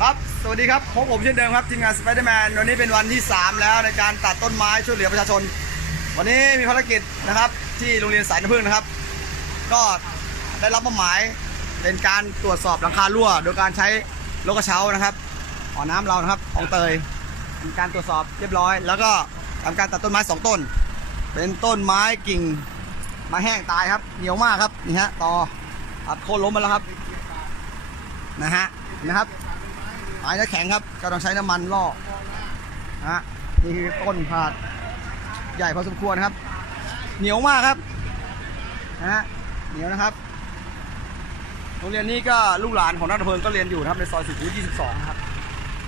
ครับ สวัสดีครับพบผมเช่นเดิมครับทีมงานสไปเดอร์แมนวันนี้เป็นวันที่ 3 แล้วในการตัดต้นไม้ช่วยเหลือประชาชน วันนี้มีภารกิจนะครับ ที่โรงเรียนสายน้ำพึ่งนะครับ ก็ได้รับมอบหมายเป็นการตรวจสอบหลังคารั่ว โดยการใช้รถกระเช้านะครับอ่อน้ำเรานะครับของเตยเป็นการตรวจสอบเรียบร้อย แล้วก็ทำการตัดต้นไม้สองต้น เป็นต้นไม้กิ่งไม้แห้งตายครับเหนียวมากครับนี่ฮะตอตัดโค่นล้มมาแล้วครับนะฮะนะครับ ไม้เนื้อแข็งครับก็ต้องใช้น้ำมันล่อฮะนี่คือต้นผาดใหญ่พอสมควรครับ เหนียวมากครับนะฮะเหนียวนะครับโรงเรียนนี้ก็ลูกหลานของนักเพลิงก็เรียนอยู่ครับในซอยสุขุมวิท22 ครับ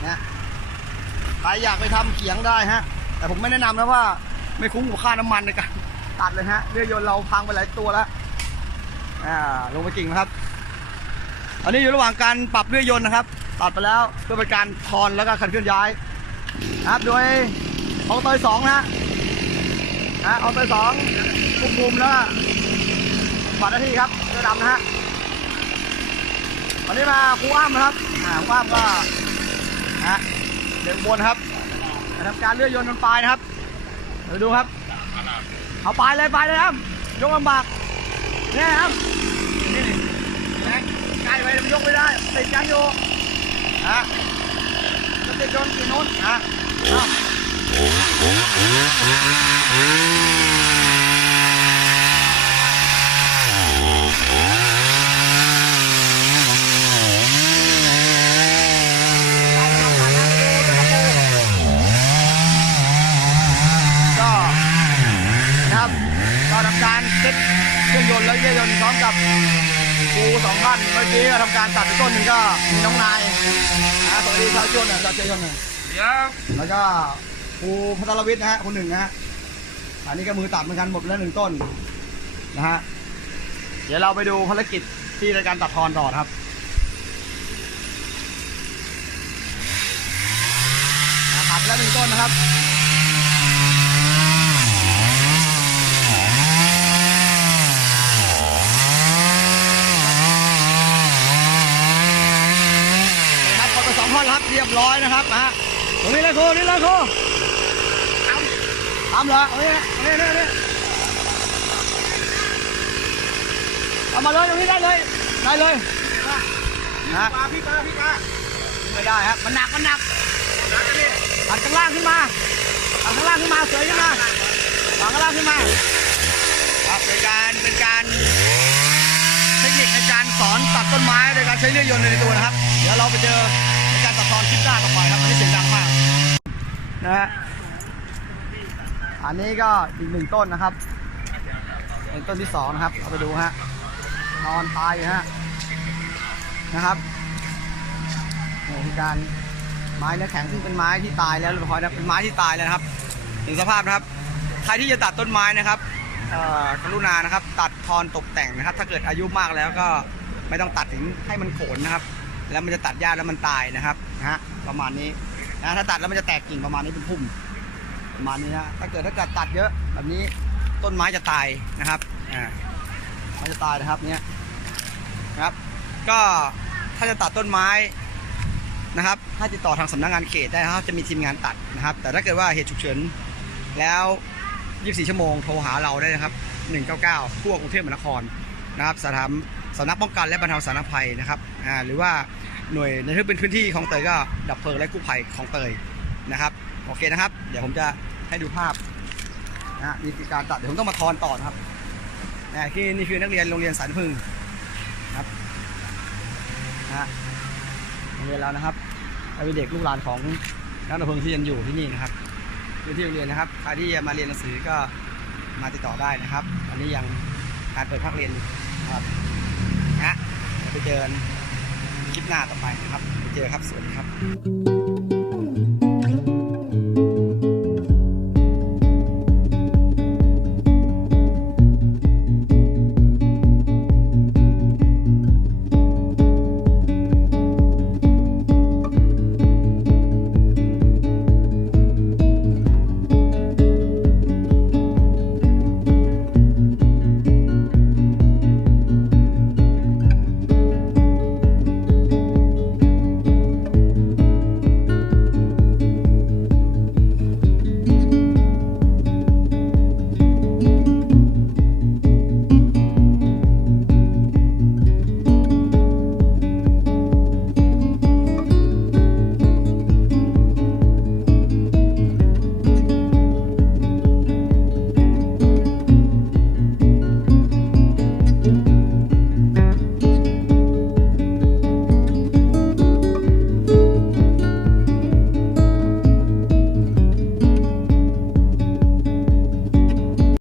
นะใครอยากไปทำเขียงได้ฮะ แต่ผมไม่แนะนำนะว่าไม่คุ้มกับค่าน้ำมันในการตัดเลยฮะเรือยนต์เราพังไปหลายตัวแล้วอ่าลงไปกิ่งนะครับ อันนี้อยู่ระหว่างการปรับเรือยนต์นะครับ ตัดไปแล้วเพื่อเป็นการทอนแล้วก็คันเคลื่อนย้ายนะครับโดยของเตยสองนะฮะนะของเตยสองควบคุมแล้วปัดหน้าที่ครับเสื้อดำนะฮะวันนี้มาครูอ้ำนะครับอ่าครูอ้ำก็ฮะเดินบนครับทำการเลื่อยยนต์บนปลายนะครับเดี๋ยวดูครับเอาปลายเลยปลายเลยครับยกลำบากเนี่ยครับนี่นี่ไหมใกล้ไปมันยกไม่ได้ติดกันอยู่ ฮะจะติดโดนกี่นู้นนะก็ทำการเซ็ตเครื่องยนต์แล้วเยยนต์พร้อมกับ ครูสองท่านเมื่อกี้ก็ทำการตัดไปต้นหนึ่งก็มีน้องนายนะสวัสดีชาวชนหน่อยชาวเชียงชนหน่อยเดี๋ยวแล้วก็ครูพัทรวิทย์นะฮะคนหนึ่งนะฮะอันนี้ก็มือตัดเหมือนกันหมดแล้วหนึ่งต้นนะฮะเดี๋ยวเราไปดูภารกิจที่ในการตัดทอนต่อนะครับอ่าตัดไปแล้วหนึ่งต้นนะครับครับ พอไปสองท่อนครับ เรียบร้อยนะครับนะฮะตรงนี้เลยครูนี่เลยครูทำเหรอเอาเนี่ยเอาเนี่ยเนี่ยเอามาเลยตรงนี้ได้เลย ได้เลยนะฮะปลาพี่ปลาพี่ปลาไม่ได้ครับมันหนักมันหนักดันนี่หันข้างล่างขึ้นมาหันข้างล่างขึ้นมาสวยขึ้นมาหันข้างล่างขึ้นมาครับเป็นการเป็นการเทคนิคในการสอนตัดต้นไม้โดยการใช้เลื่อยยนต์ในตัวนะครับ เดี๋ยวเราไปเจอ ตอนคลิปหน้าต่อไปครับอันนี้เสียงดังมากนะฮะอันนี้ก็อีกหนึ่งต้นนะครับเป็นต้นที่สองนะครับเอาไปดูฮะนอนตายอยู่ฮะนะครับนี่คือการไม้เนื้อแข็งซึ่งเป็นไม้ที่ตายแล้วเรียบร้อยนะเป็นไม้ที่ตายแล้วนะครับถึงสภาพนะครับ ใครที่จะตัดต้นไม้นะครับกรุณานะครับ ตัดทอนตกแต่งนะครับ ถ้าเกิดอายุมากแล้วก็ไม่ต้องตัดถึงให้มันโขนนะครับ แล้วมันจะตัดยากแล้วมันตายนะครับ นะฮะประมาณนี้นะถ้าตัดแล้วมันจะแตกกิ่งประมาณนี้เป็นพุ่มประมาณนี้นะถ้าเกิดถ้าเกิดตัดเยอะแบบนี้ต้นไม้จะตายนะครับอ่ามันจะตายนะครับเนี้ยนะครับ ก็ถ้าจะตัดต้นไม้นะครับ ถ้าติดต่อทางสำนักงานเขตได้นะครับจะมีทีมงานตัดนะครับ แต่ถ้าเกิดว่าเหตุฉุกเฉินแล้ว 24 ชั่วโมงโทรหาเราได้นะครับ 199ทั่วกรุงเทพมหานครนะครับสถานสำนักป้องกันและบรรเทาสาธารณภัยนะครับอ่าหรือว่า หน่วยในที่เป็นพื้นที่ของเตยก็ดับเพลิงและกู้ภัยของเตยนะครับโอเคนะครับ เดี๋ยวผมจะให้ดูภาพนะฮะนี่คือการตัดเดี๋ยวผมต้องมาทอนต่อนะครับนะที่นี่คือนักเรียนโรงเรียนสายน้ำพึ่งนะครับนะโรงเรียนแล้วนะครับเป็นเด็กลูกหลานของนักดนเพลิงที่ยังอยู่ที่นี่นะครับอยู่ที่โรงเรียนนะครับใครที่มาเรียนหนังสือก็มาติดต่อได้นะครับอันนี้ยังการเปิดภาคเรียนนะครับนะไปเจอ คลิปหน้าต่อไปนะครับเจอครับสวัสดีครับ